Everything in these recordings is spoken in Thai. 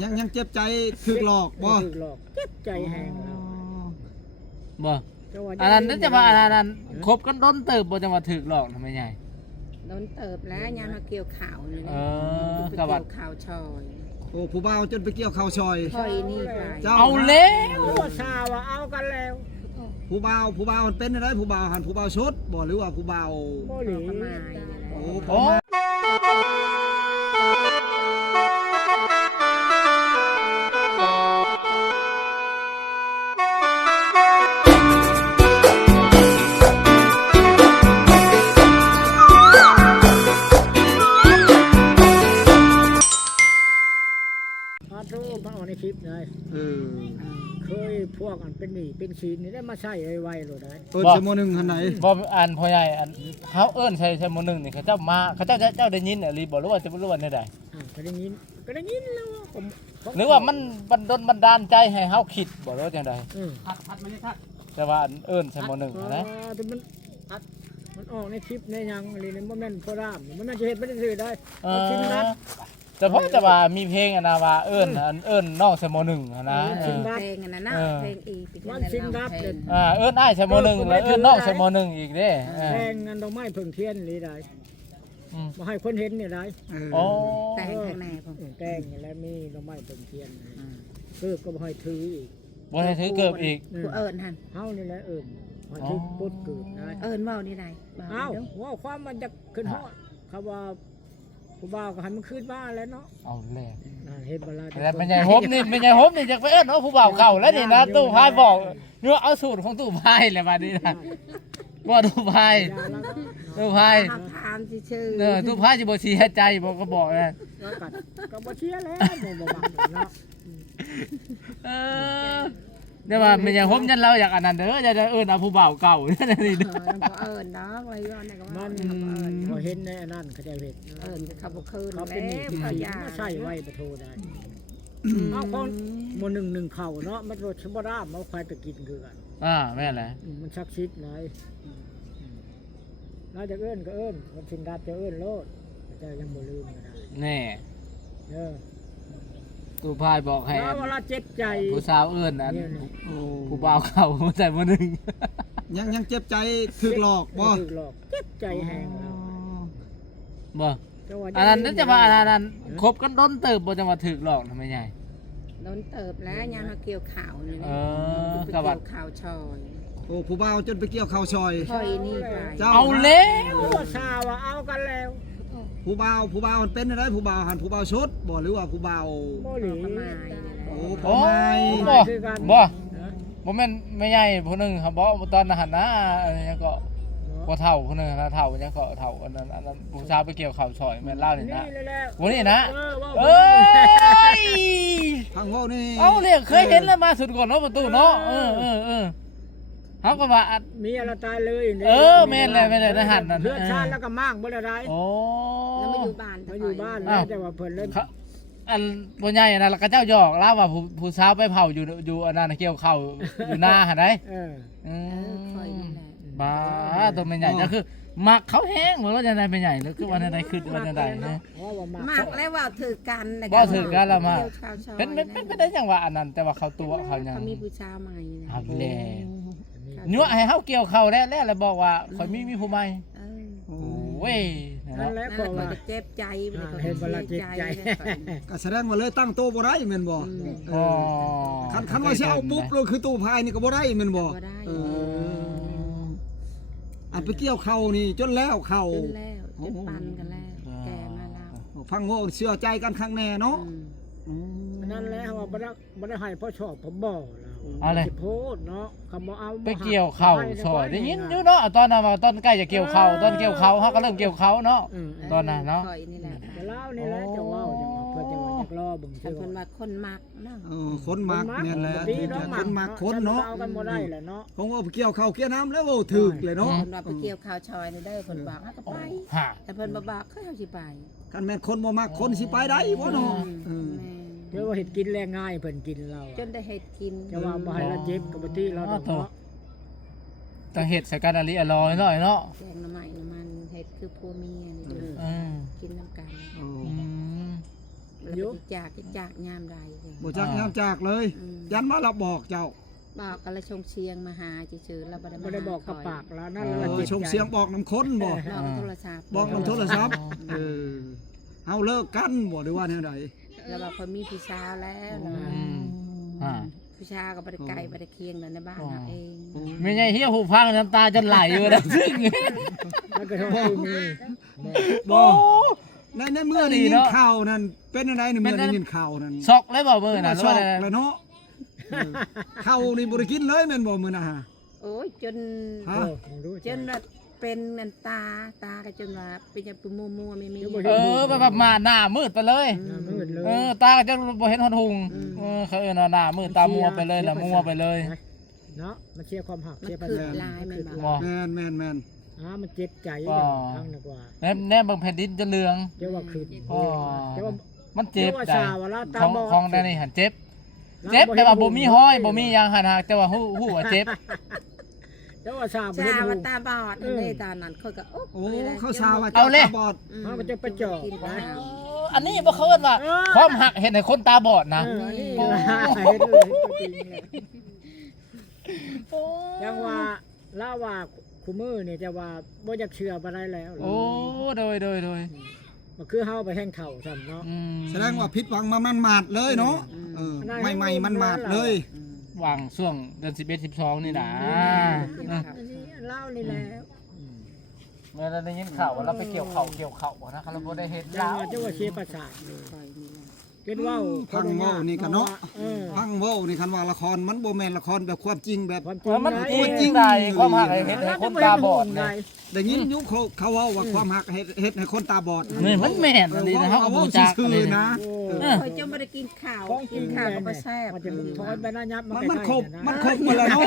ยังเจ็บใจถึกหลอกบ่ถึกหลอกเจ็บใจแห้งแล้ว บ่อันนั้นนั่นจะว่าอันนั้นคบกันต้นเติบบ่จังว่าถึกหลอกทำไมใหญ่โดนเติบแล้วยามมาเกี่ยวข่าวนี่ กะว่าข่าวชอย โอ้ผู้บ่าวจนไปเกี่ยวข้าวซอย คอยนี่ไป เอาแล้ว ว่าชาว่าเอากันแล้ว ผู้บ่าวมันเป็นอะไรผู้บ่าวหันผู้บ่าวชดบ่หรือว่าผู้บ่าว บ่หลี ประมาณ โอ้ โอ้พาทูมาเอาในคลิปเลย เคยพวกอันเป็นหนี้เป็นชีนนี่ได้มาใช้ไวๆเลยได้ เปิดชั่วโมงนึงหันไหน บ่อันพ่อใหญ่อันเฮาเอิ้นใส่หมู่นึงนี่เขาเจ้ามาเขาเจ้าได้ยินอีหลีบ่หรือว่าจะบ่รู้ว่าแนวใด ก็ได้ยินแล้วผม หรือว่ามันดลบันดาลใจให้เฮาคิดบ่รู้ว่าจังได๋ พัดมานี่พัด แต่ว่าอันเอิ้นใส่หมู่นึงนะ แต่มันออกในคลิปในยังอะไรนี่บ่แม่นโพรามมันน่าจะเฮ็ดบ่ได้ซื้อได้ คลิปนั้นแต่เพราะจะว่ามีเพลงอันน่ะว่าเอิ้นน้องใส่หมู่นึงนะ เพลงอันนั้นนะเพลงอีปี มันชิงรับเลย เอิ้นอ้ายใส่หมู่นึงแล้วเอิ้นน้องใส่หมู่นึงอีกเด้ แพงเงินดอกไม้เพิ่งเทียนนี่ได้บ่ให้คนเห็นนี่ได้ โอ้ แต่งข้างในผม แต่งแล้วมีดอกไม้เพิ่งเทียนเกิบก็บ่ให้ถืออีก บ่ให้ถือเกิบอีก ผู้เอิญหัน เฮานี่แหละให้ถือปุ๊ดเกิบได้ เอิญว่าวนี่ได้ อ้าวว่าความมันจะขึ้นฮอดเขาว่าผู้บ่าวก็ให้มันขึ้นมาแล้วเนาะ เอาแล้ว เฮ็ดบ่ล่ะ แต่ไม่ใช่ฮบนี่จะไปเอิ้นเนาะผู้บ่าวเก่าแล้วนี่นะตู้พายบอกนี่ว่าเอาสูตรของตู้พายแหละบัดนี้นะว่าตู้พายตู้พาย ถามชื่อ ตู้พายสิบ่เสียใจบ่ก็บอกนะ ก็บ่เชียร์แล้วบ่บังเนาะ เดี๋ยวว่ามันยังฮบยันเราอยากอันนั้นเด้อจะเอิ้นเอาผู้บ่าวเก่านี่ เอิญเนาะไว้ย้อนก็ มันบ่เห็นในอันนั้นเขาจะเฮ็ด เอิญเขาบ่คืน เขาเป็นหนี้เป็นสินมาใช้ไว้บ่โทรได้เอาคนมื้อนึงเข้าเนาะมันรถบ่ได้เอาควายไปกินคือกัน แม่นแหละ มันศักดิ์สิทธิ์หลายเราจะเอิ้นก็เอิ้นคนสินดัดจะเอิ้นโลดเจ้ายังบ่ลืมก็ได้ แน่ เออ ตู้พายบอกให้ แล้วเวลาเจ็บใจ ผู้สาวเอิ้นอัน โอ้ ผู้บ่าวเก่าใส่มื้อนึง ยังเจ็บใจถึกหลอกบ่ ถูกหลอกเจ็บใจแห้งแล้ว บ่อันนั้นนั่นจะว่าอันนั้นคบกันต้นเติบบ่จังว่าถึกหลอกทำไมใหญ่ โดนเติบแล้วยามมาเกี่ยวข่าวนี่ กะว่า ข่าวชอย โอ้ผู้บ่าวจนไปเกี่ยวข้าวซอย คอยนี่ไป เอาแล้ว ว่าชาว่าเอากันแล้ว ผู้บ่าวมันเป็นอะไรผู้บ่าวหันผู้บ่าวชดบ่หรือว่าผู้บ่าว บ่หลี ประมาณ โอ้ โอ้ ไม้ บ่แม่นไม่ใหญ่ผู้นึงครับบ่ตอนนั้นหั่นนะอันนี้ก็บ่เฒ่าผู้นึงนะเฒ่ายังก็เฒ่าอันนั้นผู้สาวไปเกี่ยวข้าวซอยแม่นเล่านี่นะวันนี้นะเอ้ย ทางเว้านี่ เอาเนี่ยเคยเห็นแล้วมาสุดก่อนเนาะประตูเนาะเฮาก็ว่า มีอะไรตายเลย แม่นเลยทหารนั่น เลือดชาติแล้วก็มากบ่ได้ โอ้ แล้วมาอยู่บ้าน มาอยู่บ้านแล้วแต่ว่าเพิ่นเล่น อันบ่ใหญ่อันนั้นแล้วก็เจ้าหยอกเล่าว่าผู้สาวไปเผาอยู่อันนั้นเกี่ยวข้าวอยู่หน้าหั่นได้ คอยนี่แหละ บ้าตัวแม่ใหญ่ก็คือมักเขาแห้งบ่ว่าจังได๋แม่ใหญ่หรือคือว่าจังได๋คือว่าจังได๋นะ มากแล้วว่าถือกัน บ่ถือกันแล้วมาเป็นได้จังว่าอันนั้นแต่ว่าเขาตัวเขายัง เขามีผู้ชายใหม่ ครับแล้วยั่วให้เฮาเกี่ยวข้าวแล้วบอกว่าข่อยมีผู้ใหม่โอ้ย นั่นแหละ นั่นแหละก็เจ็บใจ เห็นเวลาเจ็บใจ ก็แสดงว่าเลยตั้งโตบ่ได้แม่นบ่ อ๋อ คันว่าสิเอาปุ๊บเลยคือตู้พายนี่ก็บ่ได้แม่นบ่อันไปเกี่ยวเข้านี่จนแล้วเข้า จนแล้วจนปันกันแล้วแกมาแล้ว ฟังว่าเชื่อใจกันครั้งแน่เนาะ นั่นแหละว่าบ่ได้ให้พ่อชอบผมบ่แล้ว อะไร โพดเนาะคำบ่เอา ไปเกี่ยวข้าวซอยได้ยินอยู่เนาะตอนนั้นว่าตอนใกล้จะเกี่ยวข้าวตอนเกี่ยวข้าวเฮาก็เริ่มเกี่ยวข้าวเนาะตอนนั้นเนาะ คอยนี่แหละ แต่เล่านี่แหละจะเว้าจังว่าเพิ่นจะว่าอยากรอเบิ่ง ฉั ซื่ น อ คนมาคนมักเนาะ คนมักแม่นแหละคนมักคนเนาะ เอากันบ่ได้แหละเนาะ ของว่าไปเกี่ยวเข้าเกี่ยวน้ำแล้วโอ้ถึกเลยเนาะ คนว่าไปเกี่ยวข่าวชอยนี่ได้คนบอกให้ก็ไป ฮะ แต่เพิ่นบ่บอกเขาสิไป กันแม่นคนบ่มักคนสิไปได้บ่เนาะ เดี๋ยวว่าเฮ็ดกินแรงง่ายเพิ่นกินเรา จนได้เฮ็ดกิน จะว่าบ่ให้เราเจ็บก็บ่ติเราเนาะ ต้องเฮ็ดใส่กันอร่อยเนาะเนาะ แกงน้ำใหม่น้ำมันเฮ็ดคือผัวเมียนี่ อืม กินน้ำกัน อืม แล้วก็จากยามใด บ่จักยามจากเลยยันว่าเราบอกเจ้า บอกกันละชงเชียงมาหาเฉยๆแล้วบ่ บ่ได้บอกกับปากแล้วนั่น ชงเสียงบอกน้ำค้นบ่ บอกโทรศัพท์ บอกน้ำโทรศัพท์เฮาเลิกกันบ่หรือว่าแนวใด แล้วบอกคนมีพี่ชาวแล้วพี่ชาวก็บ่ได้ไกลบ่ได้เคียงในบ้านเราเอง ไม่ใช่เฮียหูพังน้ำตาจะไหลอยู่แล้วซึ่ง มันก็ต้องมี บ่ในเมื่อได้ยินข่าวนั่นเป็นอะไรในเมื่อได้ยินข่าวนั่น ช็อกเลยบ่มื้อน่ะ ช็อกแล้วเนาะข่าวนี่บ่ได้กินเลยแม่นบ่มื้อน่ะฮะ โอ้ยจนว่าเป็นนันตาก็จนว่าเป็นจะเป็นมัวๆไม่มี แบบมาหน้ามืดไปเลย มืดเลย ตาก็จะบ่เห็นหนหุงเขาหน้ามืดตามัวไปเลยน่ะมัวไปเลย เนาะมันเชียร์ความหัก มัน เชียร์ปัญ คือ ญา ลายมันบอก แม่น มันเจ็บใจอย่างทั้งนักว่า แน่บางแผ่นดินจะเหลือง เจ้าว่าคืนเจ้าว่า มันเจ็บใจ ตาบอด ของได้นี่หันเจ็บแต่ว่าบ่มีห้อยบ่มียางหันหักแต่ว่าฮู้ว่าเจ็บ เจ้าว่าชา ชาว่าตาบอดในตอนนั้นเขาก็โอ้ โอ้เขาชาว่าเจ้าตาบอด มันจะไปเจาะ อันนี้บ่เขาเอิ้นว่าความหักเห็นให้คนตาบอดนะ นี่เห็นเลยตัวจริงเลยยังว่าล่าว่าคู่มือเนี่ยจะว่าบ่อยากเชื่อบ่ได้แล้ว โอ้โดย มันคือเฮาไปแห้งเข่าซ้ำเนาะ แสดงว่าผิดหวังมามันมาดเลยเนาะใหม่มันมาดเลย วางช่วงเดือน11 12นี่นะ อันนี้เล่านี่แล้ว เมื่อได้ยินข่าวว่าเราไปเกี่ยวเข่านะครับเราบ่ได้เห็น ยังว่าเจ้าว่าเชียร์ประสาทเป็นว่าว พังเว้านี่กันเนาะพังเว้านี่คันว่าละครมันบ่แม่นละครแบบความจริงแบบ ความจริง มันจริงได้ความหักเห็นให้คนตาบอดนะ ได้ยินยุเขาเว้าว่าความหักเฮ็ดให้คนตาบอด นี่มันแม่นอันนี้นะเฮาก็บ่จัก คือนะ เคยจะไม่ได้กินข้าวกินข้าวก็บ่แซ่บ มันจะถอยไปหน้ายับ มันครบหมดแล้วเนาะ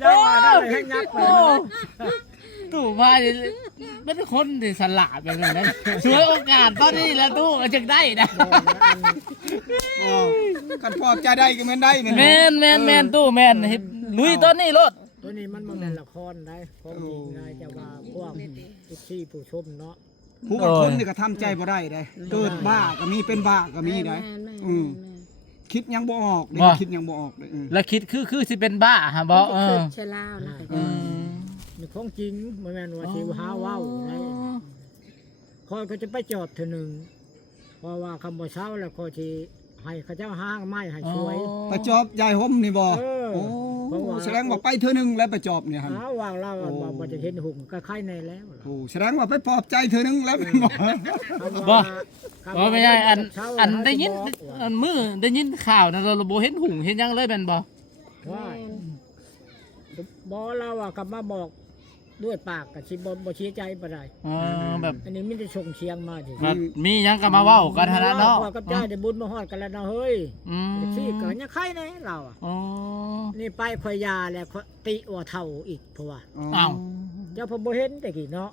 เจ้าว่าได้ให้ยับไป ตู้มาเป็นคนที่สลาดแบบนี้นะช่วยโอกาสตอนนี้แล้วตู้ก็จึงได้นะ กันปลอบใจได้ก็แม่นได้ แม่นตู้แม่นลุยตอนนี้รถ ตัวนี้มันเป็นละครได้ของจริงได้จะว่าพวกที่ผู้ชมเนาะ ผู้บางคนนี่ก็ทำใจบ่ได้ได้เกิดบ้าก็มีเป็นบ้าก็มีได้คิดยังบ่ออกเลยคิดยังบ่ออกเลย แล้วคิดคือสิเป็นบ้าฮะบ่คือเชลาวนะ นี่ของจริงมันแม่นว่าสิหาว้าวไงคอยก็จะไปจอบเทื่อนึงเพราะว่าคำบ่เช้าแล้วคอยสิให้เขาเจ้าห้างไม้ให้ช่วย ไปจอบยายห่มนี่บ่โอ้แสดงว่าไปเทื่อนึงแล้วไปจอบเนี่ยครับ ว่างเราบ่จะเห็นหุ่งก็ไข่ในแล้ว โอ้แสดงว่าไปปลอบใจเทื่อนึงแล้วเป็นบ่ บ่ไม่ใช่อันได้ยินมือได้ยินข่าวนะเราบ่เห็นหุ่งเห็นยังเลยแม่นบ่ ว่าบ่เราอ่ะกลับมาบอกด้วยปากกับสิบ่เสียใจบ่ได้ แบบ อันนี้มีแต่ส่งเสียงมาสิ มีหยังก็มาเว้ากันหั่นเนาะ กับจ้าได้บุญมาฮอดกันแล้วเนาะเฮ้ยสิเกิดยังไข่แน่เราอ่ะนี่ไปข่อยยาแล้วติว่าเท่าอีกเพราะว่า อ้าว เจ้าผมบ่เห็นแต่กี้เนาะ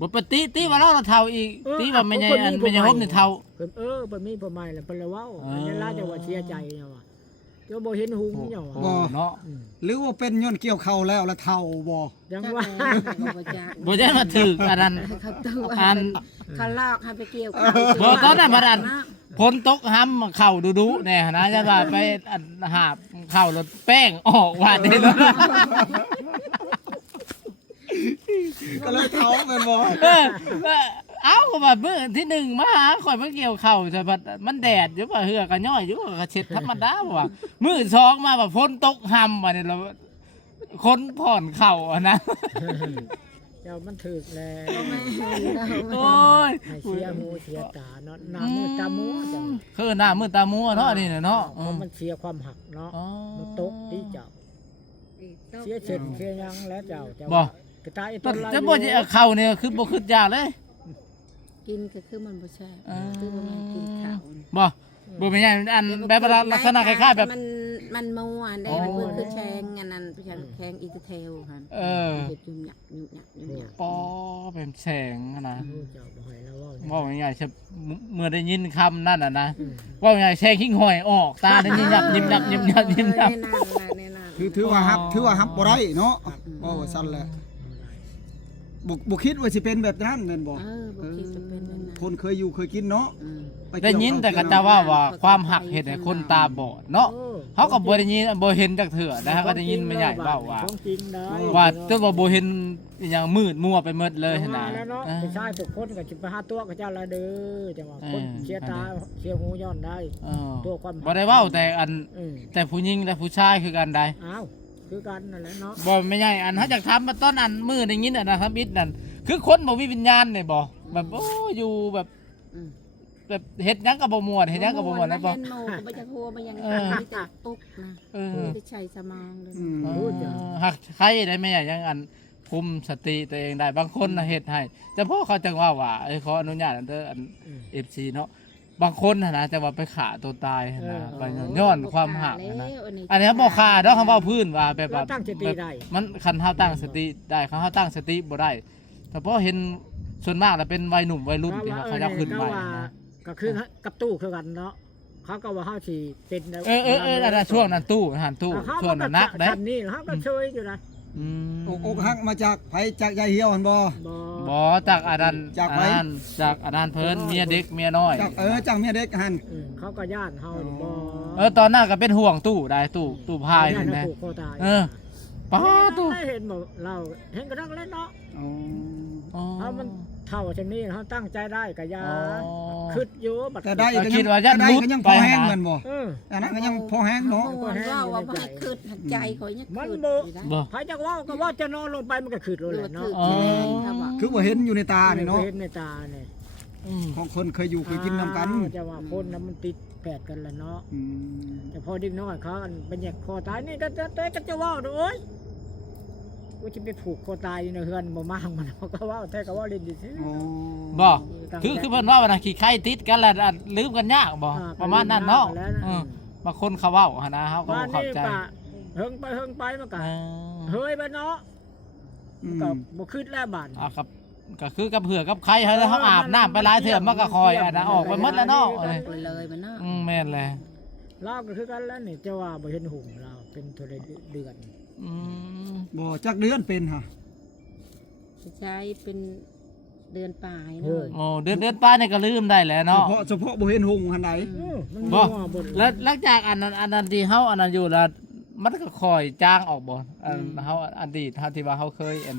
บ่ปติว่าเราเท่าอีกติว่าไม่ใช่อันไม่ใช่ห่มนี่เท่า เพิ่นเพิ่นมีบ่ใหม่แล้วเพิ่นเลยเว้าอันนี้ล่าจะว่าเสียใจเนาะว่าเจ้าบ่เห็นหุงเนาะว่า บ่ เนาะ หรือว่าเป็นย้อนเกี่ยวเข้าแล้วเท่าบ่ ยังว่า บ่ได้มาถึกอันนั้น เขาตัวเขาลอกให้ไปเกี่ยว บ่ตอนนั้นมาดันฝนตกห้ำเข้าดุๆแน่นะจะว่าไปหาบเข้ารถแป้งออกว่าได้แล้ว ก็เลยเท่าเป็นบ่ เอ้าแบบมื้อที่หนึ่งมาหาข่อยมาเกี่ยวเข่าแต่บัดมันแดดอยู่ว่าเหือก็ย่อยอยู่ก็เช็ดธรรมดาบ่ว่ามื้อสองมาแบบฝนตกห่ำว่านี่เราคนผ่อนเข่าอ่ะนะ เจ้ามันถึกแล้ว โอ้ย ให้เสียหูเสียตาเนาะหน้ามือตามัวจ้ะ คือหน้ามืดตามัวเนาะนี่เนาะ เพราะมันเสียความหักเนาะมันตกที่เจ้าเสียเช็ดเสียยังแล้วเจ้าบ่กระตาย แต่บ่สิเข่านี่คือบ่คือยากเลย กินก็คือมันบ่แซ่บคือมันกินข้าว บ่เป็นหยังอันแบบลักษณะคล้ายๆแบบมันมัวได้มันคือแชงอันนั้นพี่ชันแชงอีกเทลหั่นเฮ็ดยุ่มยักปอเป็นแสงนะ เจ้าบ่ให้แล้ว ว่าง่ายๆเมื่อได้ยินคำนั่นนะว่าง่ายแช่ขิงหอยออกตาได้ยิ้มยับยิ้มยับยิ้มยับยิ้มยับ ถือว่าฮับบ่ได้เนาะว่าซั่นแหละ บ่คิดว่าสิเป็นแบบนั้นแม่นบ่ บ่คิดจะเป็นแบบนั้น คนเคยอยู่เคยกินเนาะ ไป ได้ เกี่ว ยินแต่ ข้ ก็จะว่าความหักเฮ็ดให้คนตาบอดเนาะเขาก็บ่ได้ยินบ่เห็นจักเถื่อนะฮะก็ได้ยินแม่ใหญ่เว้าว่า ของจริงได้ ว่าแต่ว่าบ่เห็นอหยังมืดมัวไปหมดเลยหั่น มา น่ะ แล้วเนาะผู้ชายทุกคนก็สิไปหาตัวกับเจ้าละเด้อจังว่าคนเสียตาเสียหูย้อนได้ เออ ตัวความ บ่ได้เว้าแต่อัน อืม แต่ผู้หญิงและผู้ชายคือกันใด อ้าวคือกันนั่นแหละเนาะ บ่แม่ใหญ่อันเฮาจักทำมาตอนอันมือได้ยินอันนะครับอิดนั่นคือคนบ่มีวิญญาณนี่บ่แบบโอ้อยู่แบบแบบเฮ็ดหยังก็บ่ม่วนเฮ็ดหยังก็บ่ม่วนนะบ่ เห็นโมก็บ่จักหัวบ่ยัง เออ มีแต่ตุกนะ เออ มีแต่ใช้สมองเลย อืม หักใครได้แม่ใหญ่ยังอันคุมสติตัวเองได้บางคนน่ะเฮ็ดให้แต่พอเขาจังว่าขออนุญาตอันเด้ออัน FC เนาะบางคนนะจะว่าไปฆ่าตัวตายนะไปย้อนความหักนะอันนี้บ่ฆ่าดอกคำว่าพื้นว่าแบบ เราตั้งสติได้ มันคันเฮาตั้งสติได้คันเฮาตั้งสติบ่ได้แต่พอเห็นส่วนมากแล้วเป็นวัยหนุ่มวัยรุ่นที่เขาจะขึ้นไปนะ ก็คือกับตู้คือกันเนาะเขาก็ว่าเฮาสิเป็น อันนั้นช่วงนั้นตู้หันตู้ช่วงนั้นนักได้ คันนี้เฮาก็ช่วยอยู่นะ อกหักมาจากไผจากยายเหี่ยวหั่นบ่ บ่จากอันนั้น จากไผ จากอันนั้นเพิ่นเมียเด็กเมียน้อย จากจากเมียเด็กหั่น เขาก็ย่านเฮาบ่ ตอนนั้นก็เป็นห่วงตู้ได้ตู้พายนี่ นะ นะ ผูกคอตาย ป้าตู้ เห็นบ่เราเห็นก็ดังเล่นเนาะ อ๋อ เฮามันเท่าจังนี้เฮาตั้งใจได้ก็อย่าคิดอยู่บัด แต่ได้ คิดว่ายัน ได้ รุด ก็ยัง ไป พอแห้ง นะ แม่นบ่ อันนั้นก็ยังพอแห้งเนาะ ว่าว่าบ่ให้คิดหันใจข่อยยัง มัน คิด บ่ อยู่นะ บ่ ไผจักว่าก็ว่าจะนอนลงไปมันก็คิดเลยเนาะ อ๋อ คือว่าเห็นอยู่ในตานี่เนาะ เห็นในตาเนี่ย ของคนเคยอยู่เคยกินนํกัน จะว่าคนนั้นมันติดแปดกันแหละเนาะ อืม แต่พอเด็กน้อยเขาอันเป็นแยกคอตายนี่ก็จะว่าดูโอ้ยว่าจะไปผูกคอตายอยู่ในเฮือนบ่มากมันก็ว่าแต่ก็ว่าเล่นดิซิ อ๋อ บ่คือเพิ่นว่าวันขี้ไข่ติดกันแล้วลืมกันยากบ่ประมาณนั้นเนาะบางคนเขาเว้าหั่นนะเฮาก็ บ้าน เข้า นี้ ใจ ปะเฮิงไปมันก็เฮ้ยบ้านเนาะ อืม ก็บ่คิดแล้วบ้าน ครับก็คือกับเหือกับไข่เฮาเฮาอาบน้ำไปหลายเทื่อมันก็คอยอันนั้นออกไปหมดแล้วเนาะ ไปเลยมันเนาะ แม่นแหละ เราก็คือกันแล้วนี่จะว่าบ่เห็นหุ่งเราเป็นเท่าใดเดือน บ่จักเดือนเป็นฮะ ใช้เป็นเดือนปลายเลย โอ้เดือนป้านี่ก็ลืมได้แล้วเนาะ เฉพาะบ่เห็นหงหั่นใด มัน บ่ บ่ แล้วหลังจากอันนั้นที่เฮาอันนั้นอยู่แล้วมันก็คอยจ้างออกบ่เฮาอดีตเฮาที่ว่าเฮาเคยอัน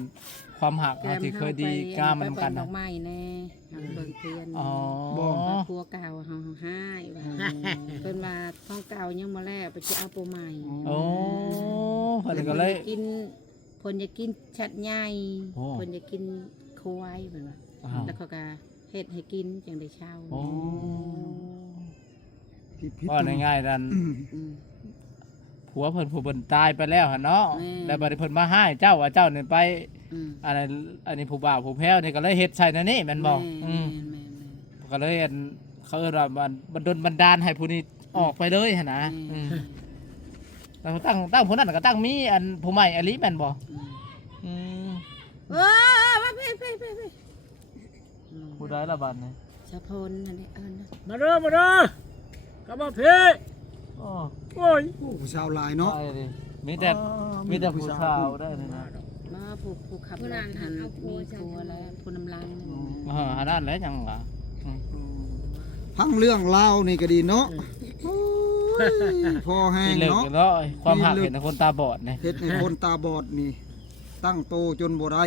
ความหักเฮาที่เคยดีกล้ามันกัน ด นะ อกไม้แน่เบิ่งเทียน อ๋อ พัวเก่าเฮาให้ว่าเพิ่นมาท้องเก่ายังบ่แล้วไปสิเอาปูใหม่ โอ้เพิ่นก็เลย กินเพิ่นจะกินชัดใหญ่ โอ้ เพิ่นจะกินควายเพิ่นว่าแล้วเขาก็เฮ็ดให้กินจังได้เช่า โอ้ ผิด ว่าง่ายๆนั่น อืม อืม ผัวเพิ่นผู้เพิ่นตายไปแล้วหั่นเนาะ แม่ แล้วบัดนี้เพิ่นมาให้เจ้าว่าเจ้านี่ไป อืม อันนี้ผู้บ่าวผู้แพ้วนี่ก็เลยเฮ็ดใส่นั่นนี่แม่นบ่ แม่ ก็เลยอันเขาเอิ้นว่ามันดลบันดาลให้ผู้นี้ออกไปเลยหั่นนะแล้วตั้งผู้นั้นก็ตั้งมีอันผู้ใหม่อลิแม่นบ่อืม ไปผู้ใดละบัดนี้ ชะพลนั่นแหละนะ มาเด้อก็บ่เพ่ อ๋อ โอ้ย ผู้ชาวหลายเนาะ ใช่ดิมีแต่ผู้สาวได้นี่นะ มาผู้ขับรถหันมีครัวแล้วผู้นำลัง อันนั้นแหละยังวะ ทั้งเรื่องเล่าวนี่ก็ดีเนาะโอ้ยพอแห้ง ที่เลิก เนาะ เนาะความหักเห็นคนตาบอดนี่ เฮ็ดให้คนตาบอดนี่ ตั้งโตจนบ่ได้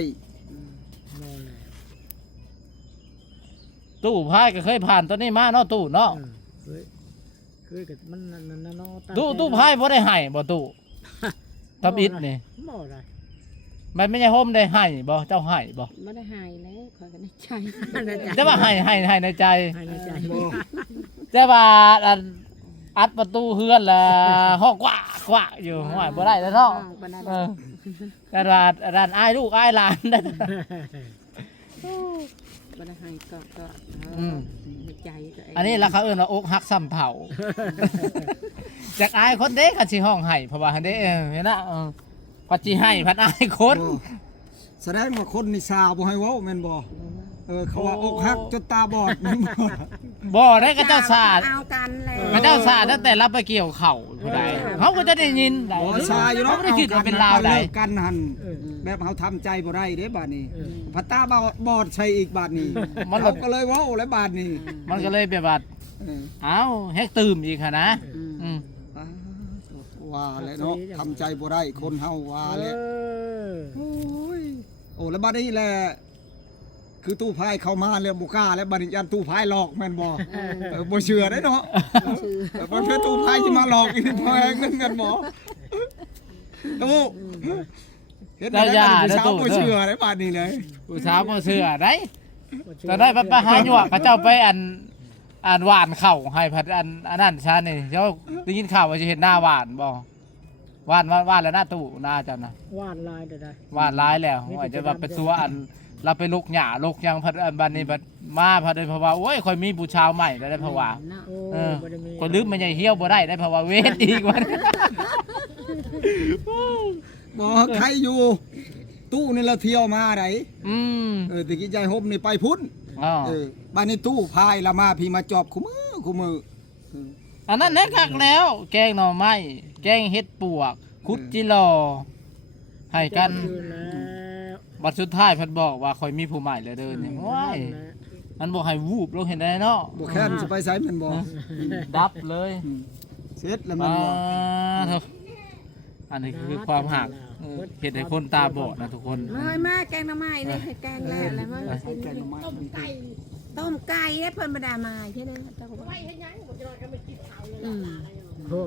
ตู้พายก็เคยผ่านตัวนี้มาเนาะตู้เนาะ คือกับมันนั่นเนาะ ตู้พายบ่ได้ให้บ่ตู้ทับอิดนี่ บ่ได้ มันไม่ใช่โฮมได้ให้บ่เจ้าให้บ่ ไม่ได้หายแล้วขอกันในใจ แต่ว่าให้ในใจ ให้ในใจ แต่ว่าอัดประตูเฮือนละห้องกว่าอยู่ห้อยบ่ได้แล้วเนาะแต่ว่าด้านอ้ายลูกอ้ายหลานได้ ไม่ได้หายก็ในใจตัวเอง อันนี้ละเขาเอิ้นว่าอกหักซ้ำเผาจากอายคนเด้ก็สิห้องให้เพราะว่าเด้เห็นนะก็สิให้พัดอายคน แสดงว่าคนนี่ซาบ่ให้เว้าแม่นบ่เขาว่าอกหักจนตาบอดแม่นบ่ บ่ได้ก็เจ้าสาด เอากันแล้ว ก็เจ้าสาดตั้งแต่รับไปเกี่ยวเข่าผู้ใดเขาก็จะได้ยินได้ บ่ซาอยู่เนาะ เขาไม่ได้คิดว่าเป็นลาวใด เลิกกันหั่น แบบเฮาทำใจบ่ได้เด้บาดนี้พัตตาบอดใช่อีกบาดนี้ มัน เขาก็เลยเว้าแล้วบาดนี้ มันก็เลยแบบว่า เออ เอ้าแฮกตื่มอีกค่ะนะอืม ว่าแล้วเนาะทำใจบ่ได้คนเฮาว่าแล้วโอ้ยโอ้แล้วบัดนี้แหละคือตู้พายเข้ามาแล้วบ่กล้าแล้วบัดนี้ยันตู้พายหลอกแม่นบ่บ่เชื่อได้เนาะบ่เชื่อตู้พายสิมาหลอกอีกนิดหน่อยเงินบ่ตู้เฮ็ดได้ผู้สาวบ่เชื่อได้บาดนี้เลย ผู้สาวบ่เชื่อได้แต่ได้ไปหาหยวกเขาเจ้าไปอันหวานเข่าให้พัดอันนั้นชานี่เจ้าได้ยินข่าวว่าจะเห็นหน้าหวานบ่หวานแล้วหน้าตู้หน้าเจ้านะ วาดลายได้ หวานร้ายแล้วอาจจะว่าเป็นตัวอันเราไปลกหญ้าลกยังพัดอันบัดนี้บัดมาพัดเลยเพราะว่าโอ้ยค่อยมีผู้ชาวใหม่ได้เพราะว่า โอ้ เออ บ่ได้มี คนลืมมันใหญ่เหี้ยวบ่ได้เพราะว่าเวทอีกวัน บ่ใครอยู่ตู้นี่เราเที่ยวมาได ตะกี้ใจฮบนี่ไปพุ่น อ๋อ บ้านนี้ตู้พายละมาพี่มาจอบคู่มือ อันนั้นแน่คักแล้ว แกงหน่อไม้แกงเห็ดปวกคุดจิรอให้กัน คืนแล้ว บัดสุดท้ายเพิ่นบอกว่าค่อยมีผู้ใหม่แล้วเด้อนี่ว้ายมันบอกให้วูบลงเห็นได้เนาะ บ่แค้นสิไปไสแม่นบ่ ดับเลย เสร็จแล้วแม่นบ่ เถอะอันนี้คือความหักเห็นให้คนตาบอดนะทุกคน มาแกงหน่อไม้นี่แกงแล้วอะไรมากิน แกงหน่อไม้ ต้มไก่ให้เพิ่นมาดามาใช่ไหมเจ้าก็บอก โอ้